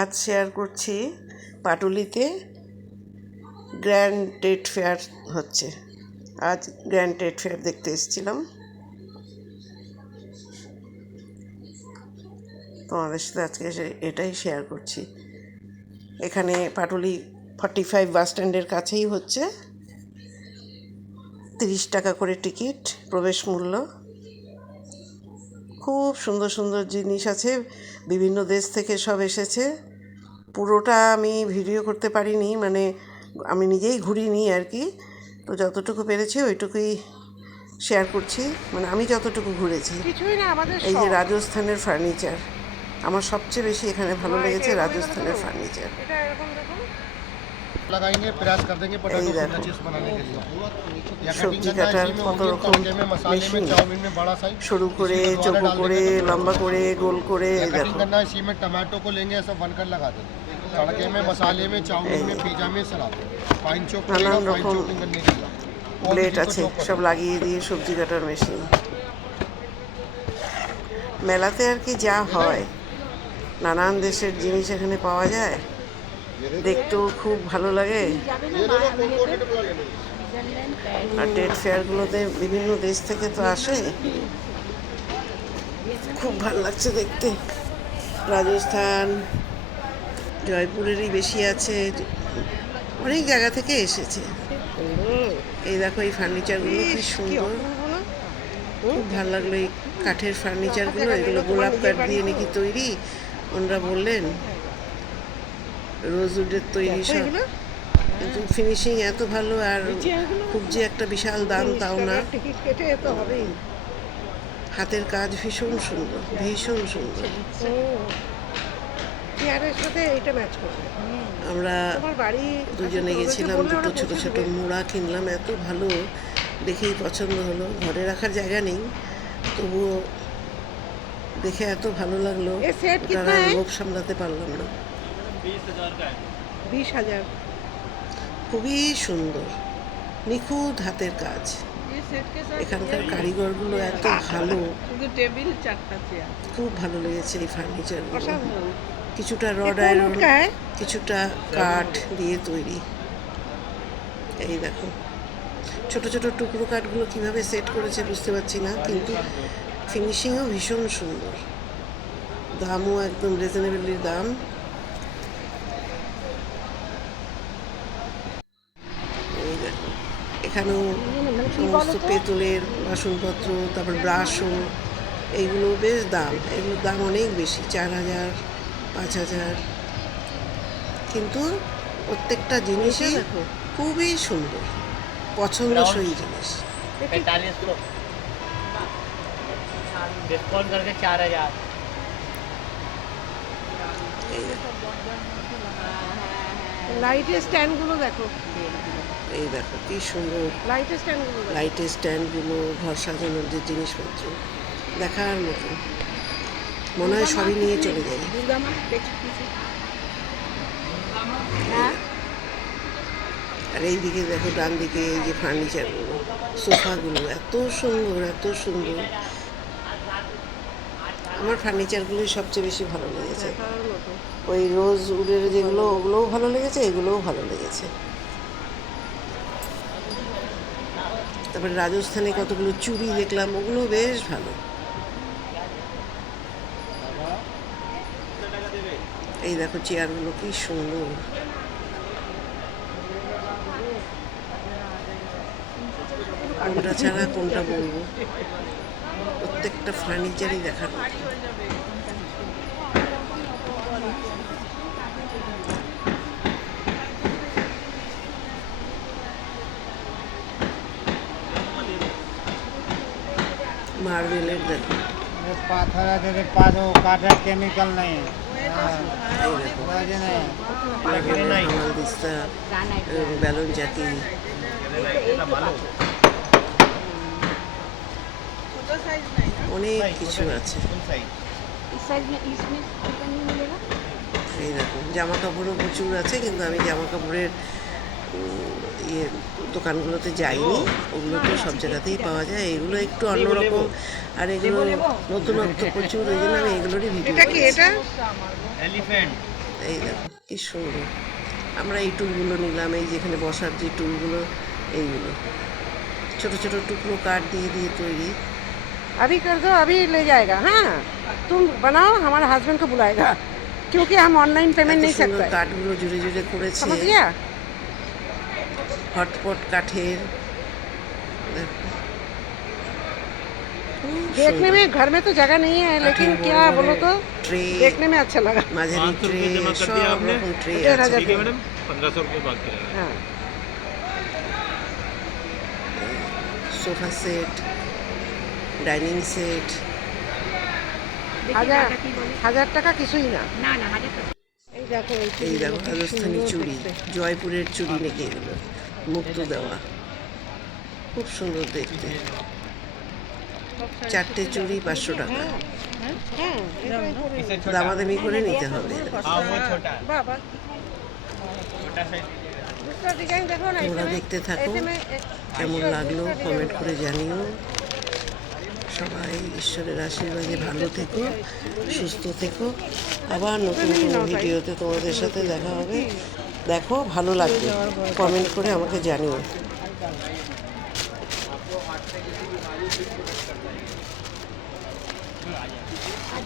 আজ শেয়ার করছি পাটুলিতে grand trade fair হচ্ছে। আজ গ্র্যান্ড ট্রেড ফেয়ার দেখতে এসেছিলাম, তোমাদের সাথে আজকে এটাই শেয়ার করছি। এখানে পাটুলি 45 বাস স্ট্যান্ডের কাছেই হচ্ছে। 30 টাকা করে টিকিট, প্রবেশ মূল্য। খুব সুন্দর সুন্দর জিনিস আছে, বিভিন্ন দেশ থেকে সব এসেছে। পুরোটা আমি ভিডিও করতে পারিনি, মানে আমি নিজেই ঘুরিনি আর কি। তো যতটুকু পেরেছি ওইটুকুই শেয়ার করছি, মানে আমি যতটুকু ঘুরেছি। এই যে রাজস্থানের ফার্নিচার, আমার সবচেয়ে বেশি এখানে ভালো লেগেছে রাজস্থানের ফার্নিচার। এই দেখো সবজি কাটার কত রকম মেশিন, সরু করে, চৌকো করে, লম্বা করে, গোল করে। দেখো टमाटो को लेंगे सब बनकर लगा देंगे तड़के में मसाले में चाउमीन में पिज्जा में सलाद फाइन चॉप करेगा फाइन चॉपिंग करने के लिए প্লেট আছে সব লাগিয়ে দিয়ে সবজি কাটার মেশিন। মেলাতে আর কি যা হয়, নানান দেশের জিনিস এখানে পাওয়া যায়, দেখতেও খুব ভালো লাগে। আর ট্রেড ফেয়ারগুলোতে বিভিন্ন দেশ থেকে তো আসে, খুব ভালো লাগছে দেখতে। রাজস্থান, জয়পুরেরই বেশি আছে, অনেক জায়গা থেকে এসেছে। এই দেখো এই ফার্নিচারগুলো কি সুন্দর, খুব ভালো লাগলো এই কাঠের ফার্নিচারগুলো। এগুলো গোলাপ কাঠ দিয়ে নাকি তৈরি, ওনারা বললেন রোজউডের তৈরি সব, কিন্তু ফিনিশিং এত ভালো। আর খুব যে একটা বিশাল দাম তাও না, হাতের কাজ ভীষণ সুন্দর, ভীষণ সুন্দর। আমরা দুজনে গেছিলাম, দুটো ছোট ছোট মোড়া কিনলাম, এত ভালো দেখেই পছন্দ হলো। ঘরে রাখার জায়গা নেই, তবুও দেখে এত ভালো লাগলো, তারা লোভ সামলাতে পারলাম না। 20,000। খুবই সুন্দর, নিখুঁত হাতের কাজ। এখানকার কারিগরগুলো এত ভালো, টেবিল 4টা চেয়ার, খুব ভালো লেগেছে এই ফার্নিচারগুলো। কিছুটা রড আয়রন, কিছুটা কাঠ দিয়ে তৈরি। এই দেখো ছোট ছোট টুকরো কাঠগুলো কিভাবে সেট করেছে বুঝতে পারছি না, কিন্তু ফিনিশিংও ভীষণ সুন্দর। দামও একদম রিজনেবলি দাম। এই দেখো এখানেও সমস্ত পেতলের বাসনপত্র, তারপর ব্রাশও, এইগুলো বেশ দাম, এগুলোর দাম অনেক বেশি, 4,000, 5,000, কিন্তু প্রত্যেকটা জিনিসই খুবই সুন্দর, পছন্দসই জিনিস। डिस्काउंट करके 4,000। লাইটের স্ট্যান্ডগুলো দেখো, এই দেখো কি সুন্দর লাইটের স্ট্যান্ডগুলো, ঘর সাজানোর যে জিনিসপত্র, দেখার মতো, মনে হয় সবই নিয়ে চলে যাই। আর এই দিকে দেখো ডান দিকে এই যে ফার্নিচারগুলো, সোফাগুলো এত সুন্দর, এত সুন্দর। আমার ফার্নিচারগুলোই সবচেয়ে বেশি ভালো লেগেছে। ওই রোজ উডের যেগুলো, ওগুলোও ভালো লেগেছে, এগুলোও ভালো লেগেছে। তারপরে রাজস্থানে কতগুলো চুড়ি দেখলাম, ওগুলো বেশ ভালো। এই দেখো চেয়ারগুলো কি সুন্দর। কোনটা ছাড়া কোনটা বলবো, প্রত্যেকটা ফার্নিচারই দেখার মতো। মার্বেলের দেখো, पाथर है पादो काटा केमिकल नहीं এই দেখো মার্বেলের হামালদিস্তা, বেলুন চাকি, অনেক কিছু আছে। এই দেখো জামা কাপড়ও প্রচুর আছে, কিন্তু আমি জামা কাপড়ের দোকানগুলোতে যাইনি, ওগুলো তো সব জায়গাতেই পাওয়া যায়। এগুলো একটু অন্যরকম, আর এগুলো নতুনত্ব প্রচুর, ওই জন্য আমি এগুলোরই ভিডিও। এই দেখো কি সুন্দর। আমরা এই টুলগুলো নিলাম, এই যেখানে বসার যে টুলগুলো, এইগুলো ছোট ছোট টুকরো কাঠ দিয়ে দিয়ে তৈরি। अभी कर दो, अभी ले जाएगा। हाँ, तुम बनाओ, हमारे हस्बैंड को बुलाएगा, क्योंकि हम ऑनलाइन पेमेंट এত नहीं সুন্দর सकते। কাঠগুলো জুড়ে জুড়ে করেছে, समझ गया? হটপট কাঠের। দেখো, খুব देखने সুন্দর। में घर में तो जगह नहीं है, लेकिन काठेर क्या बड़े बोलो बड़े तो ट्रे, देखने में अच्छा लगा। মাঝারি 500 ট্রে, रुपये जमा कर दिया সব आपने? রকম ট্রে 1500 আছে। ठीक है मैडम, 1500 रुपये बाकी रहेगा। हाँ, সোফা সেট, ডাইনিং সেট, হাজার টাকা কিছুই না। এই দেখো, এই দেখো কি রাজস্থানি সুন্দর চুড়ি, দেখতে। জয়পুরের চুড়ি নাকি এগুলো, মুক্ত দেওয়া, খুব সুন্দর দেখতে। 4টে চুড়ি 500 টাকা, হ্যাঁ, এটাই করে। দামাদামি করে নিতে হবে। বাবা, दूसरा डिजाइन देखो ना, তোমরা ऐसे में- দেখতে থাকো, ऐसे में কেমন লাগলো কমেন্ট করে জানিও। সবাই ঈশ্বরের আশীর্বাদে ভালো থেকো, সুস্থ থেকো। আবার নতুন কোনো ভিডিওতে তোমাদের সাথে দেখা হবে। দেখো, ভালো লাগবে, কমেন্ট করে আমাকে জানিও।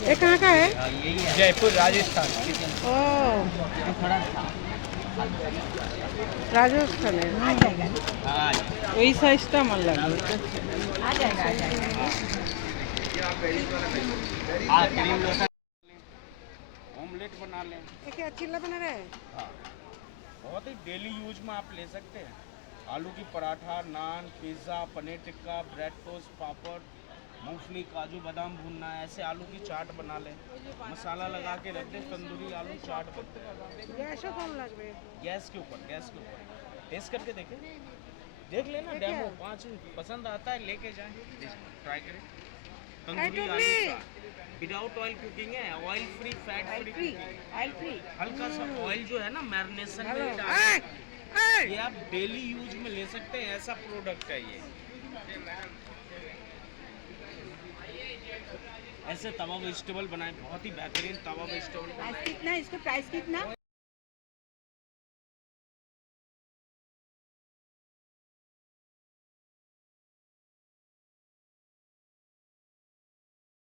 ये कहाँ का है? जयपुर राजस्थान। ओह, राजस्थान है। ওই সাইজটা আমার লাগবে। ऑमलेट बना लें, ये क्या चिल्ला बना रहा है? बहुत ही डेली यूज में आप ले सकते हैं। आलू की paratha, naan, pizza, paneer tikka, bread toast, papad, मूंगफली, काजू बादाम भूनना है, ऐसे आलू की चाट बना लें। मसाला लगा के रख दें, तंदूरी आलू चाट बनते हैं। गैसो कम लगবে। गैस के ऊपर टेस्ट करके देखें, देख लेना डेमो। 5 पसंद आता है लेके जाएं, ट्राई करें। तंदूरी आलू चाट विदाउट ऑयल कुकिंग है, oil free, fat free. Oil free. हल्का सा ऑयल जो है ना मैरिनेशन में ही डाल, ये आप डेली यूज में ले सकते हैं, ऐसा प्रोडक्ट है ये। ऐसे तवा वेजिटेबल बनाए, बहुत ही बेहतरीन तवा वेजिटेबल। कितना इसका प्राइस कितना?